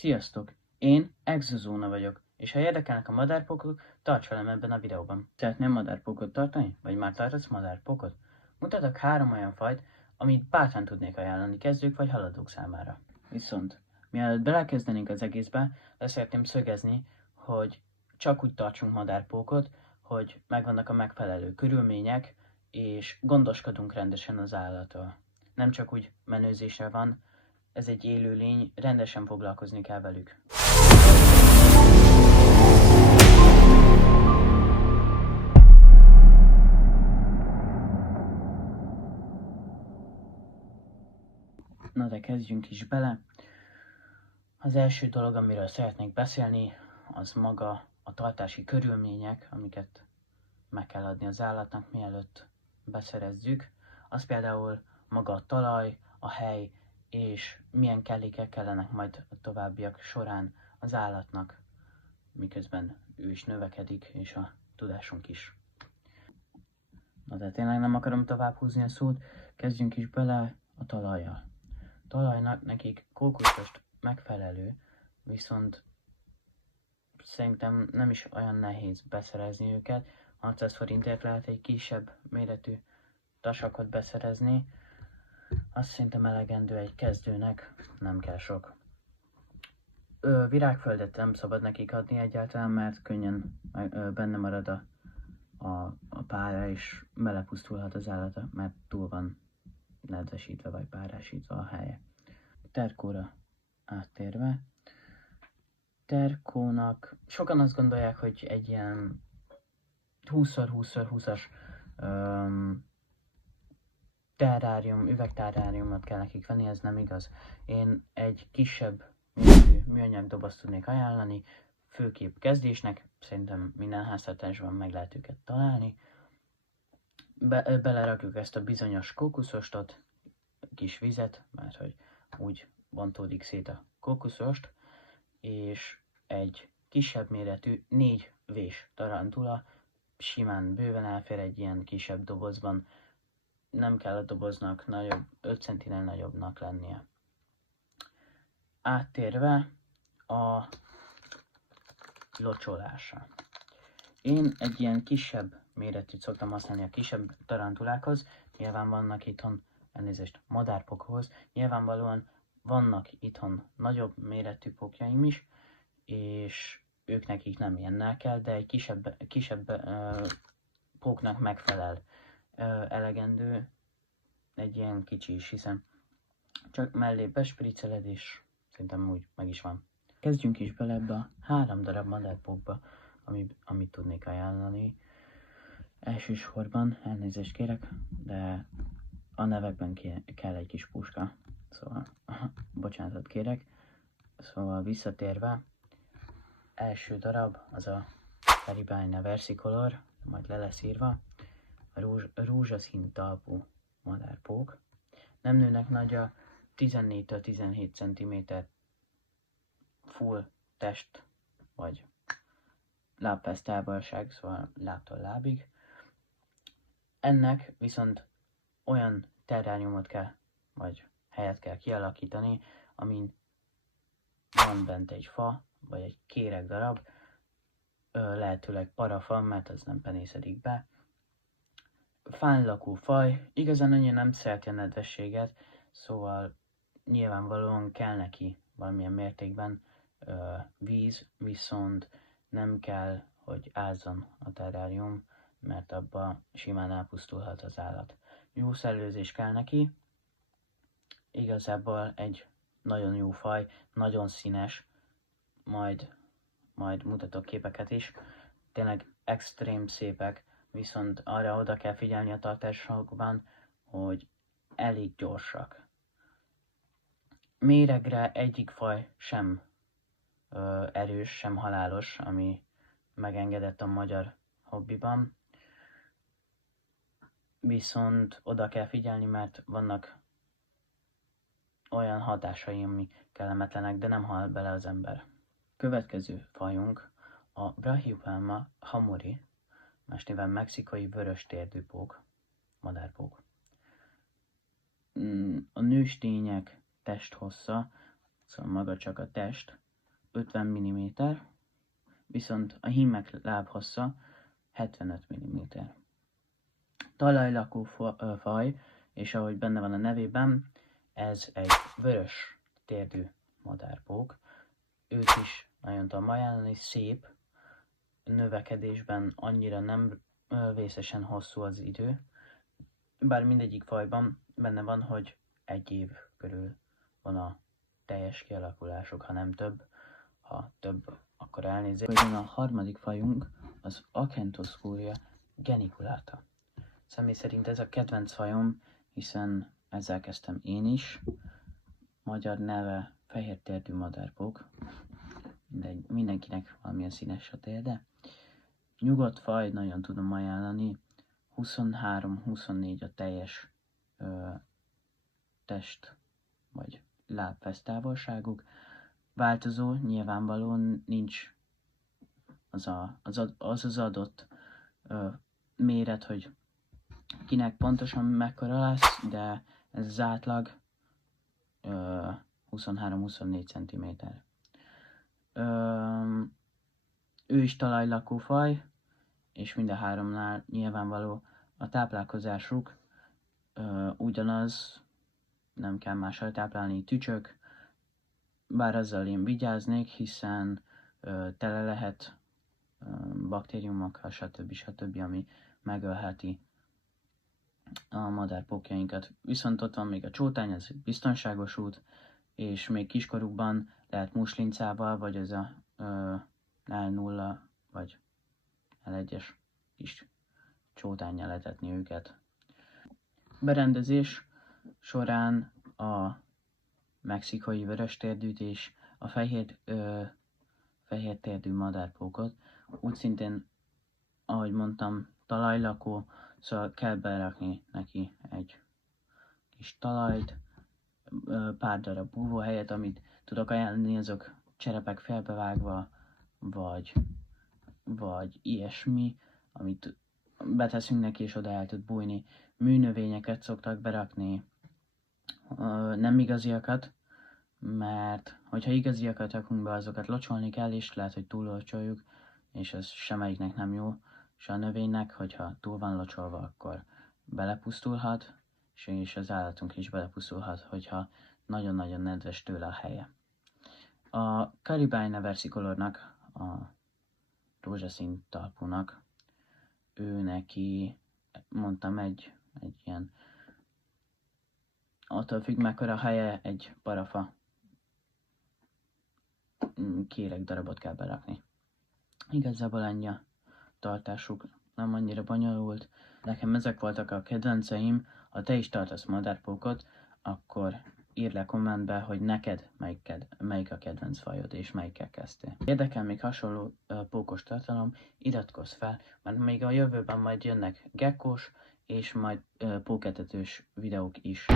Sziasztok! Én Exozóna vagyok, és ha érdekelnek a madárpókok, tarts velem ebben a videóban. Szeretnél madárpókot tartani? Vagy már tartasz madárpókot? Mutatok 3 olyan fajt, amit bátran tudnék ajánlani kezdők vagy haladók számára. Viszont, mielőtt belekezdenénk az egészbe, szeretném szögezni, hogy csak úgy tartsunk madárpókot, hogy megvannak a megfelelő körülmények, és gondoskodunk rendesen az állattól. Nem csak úgy menőzésre van, ez egy élőlény, rendesen foglalkozni kell velük. Na de kezdjünk is bele. Az első dolog, amiről szeretnék beszélni, az maga a tartási körülmények, amiket meg kell adni az állatnak, mielőtt beszerezzük. Az például maga a talaj, a hely, és milyen kellékek kellenek majd a továbbiak során az állatnak, miközben ő is növekedik, és a tudásunk is. Na de tényleg nem akarom tovább húzni a szót, kezdjünk is bele a talajjal. A talajnak nekik kókuszost megfelelő, viszont szerintem nem is olyan nehéz beszerezni őket. 600 forintért lehet egy kisebb méretű tasakot beszerezni. Azt szerintem elegendő egy kezdőnek, nem kell sok. Virágföldet nem szabad nekik adni egyáltalán, mert könnyen benne marad a pára, és belepusztulhat az állata, mert túl van nedvesítve vagy párásítva a helye. Terkóra áttérve. Terkónak sokan azt gondolják, hogy egy ilyen 20x20x20-as terrárium, üvegterráriumot kell nekik venni, ez nem igaz. Én egy kisebb méretű műanyag dobozt tudnék ajánlani, főképp kezdésnek, szerintem minden háztartásban meg lehet őket találni. Belerakjuk ezt a bizonyos kókuszostot, kis vizet, mert hogy úgy bontódik szét a kókuszost, és egy kisebb méretű 4 vés tarantula, simán bőven elfér egy ilyen kisebb dobozban, nem kell a doboznak nagyobb, 5 centinél nagyobbnak lennie. Áttérve a locsolásra. Én egy ilyen kisebb méretűt szoktam használni a kisebb tarantulákhoz, nyilván vannak itthon, elnézést, madárpokhoz, nyilvánvalóan vannak itthon nagyobb méretű pokjaim is, és ők nekik nem ilyennel kell, de egy kisebb póknak megfelel elegendő egy ilyen kicsi is, hiszen csak mellé bespricceled, és szerintem úgy meg is van. Kezdjünk is bele ebbe a 3 darab madárpókba, amit tudnék ajánlani. Elsősorban elnézést kérek, de a nevekben kell egy kis puska, szóval bocsánatot kérek. Szóval visszatérve, első darab az a Caribena versicolor, majd le lesz írva, a rózsaszín talpú madárpók. Nem nőnek nagy, a 14-től 17 cm full test, vagy lábfesz távolság, szóval lábtól lábig. Ennek viszont olyan terráriumot kell, vagy helyet kell kialakítani, amin van bent egy fa, vagy egy kéreg darab, lehetőleg parafa, mert az nem penészedik be. Fán lakó faj, igazán annyira nem szereti a nedvességet, szóval nyilvánvalóan kell neki valamilyen mértékben víz, viszont nem kell, hogy ázzon a terrárium, mert abba simán elpusztulhat az állat. Jó szellőzés kell neki, igazából egy nagyon jó faj, nagyon színes, majd mutatok képeket is, tényleg extrém szépek, viszont arra oda kell figyelni a tartásokban, hogy elég gyorsak. Méregre egyik faj sem erős, sem halálos, ami megengedett a magyar hobbiban. Viszont oda kell figyelni, mert vannak olyan hatásai, ami kellemetlenek, de nem hal bele az ember. Következő fajunk a Brachypelma hamori, más néven mexikai vörös térdű pók, madárpók. A nőstények testhossza, szóval maga csak a test, 50 mm, viszont a hímek lábhossza 75 mm. Talajlakó faj, és ahogy benne van a nevében, ez egy vörös térdű madárpók. Őt is nagyon tudom ajánlani, szép, növekedésben annyira nem vészesen hosszú az idő, bár mindegyik fajban benne van, hogy 1 év körül van a teljes kialakulásuk, ha nem több. Ha több, akkor elnézést. A harmadik fajunk az Acanthoscurria geniculata. Személy szerint ez a kedvenc fajom, hiszen ezzel kezdtem én is. Magyar neve fehér térdű madárpók. Mindenkinek valamilyen színes a térde. Nyugodt faj, nagyon tudom ajánlani. 23-24 a teljes test vagy lábfesztávolságuk. Változó, nyilvánvalóan nincs az adott méret, hogy kinek pontosan mekkora lesz, de ez az átlag 23-24 cm. Ő is talajlakó faj, és mind a háromnál nyilvánvaló a táplálkozásuk ugyanaz, nem kell mással táplálni, tücsök, bár azzal én vigyáznék, hiszen tele lehet baktériumokkal, stb., ami megölheti a madárpókjainkat. Viszont ott van még a csótány, ez egy biztonságos út, és még kiskorukban lehet muslincával, vagy ez a L0 vagy L1-es kis csótánnyal etetni őket. Berendezés során a mexikai vöröstérdűt és a fehér térdű madárpókot, úgy szintén, ahogy mondtam, talajlakó, szóval kell berakni neki egy kis talajt, pár darab búvóhelyet, amit tudok ajánlani, azok cserepek felbevágva, vagy ilyesmi, amit beteszünk neki, és oda el tud bújni. Műnövényeket szoktak berakni, nem igaziakat, mert hogyha igaziakat rakunk be, azokat locsolni kell, és lehet, hogy túl locsoljuk, és ez semmelyiknek nem jó, és a növénynek, hogyha túl van locsolva, akkor belepusztulhat, és az állatunk is belepusztulhat, hogyha nagyon-nagyon nedves tőle a helye. A Caribina versicolornak, a rózsaszín talpúnak, ő neki, mondtam, egy ilyen, attól függ mekkora helye, egy parafa kéreg darabot kell berakni. Igazából ennyi a tartásuk, nem annyira bonyolult. Nekem ezek voltak a kedvenceim. Ha te is tartasz madárpókot, akkor írd le kommentbe, hogy neked melyik a kedvenc fajod, és melyikkel kezdtél. Érdekel még hasonló pókos tartalom, iratkozz fel, mert még a jövőben majd jönnek gekkós, és majd póketetős videók is.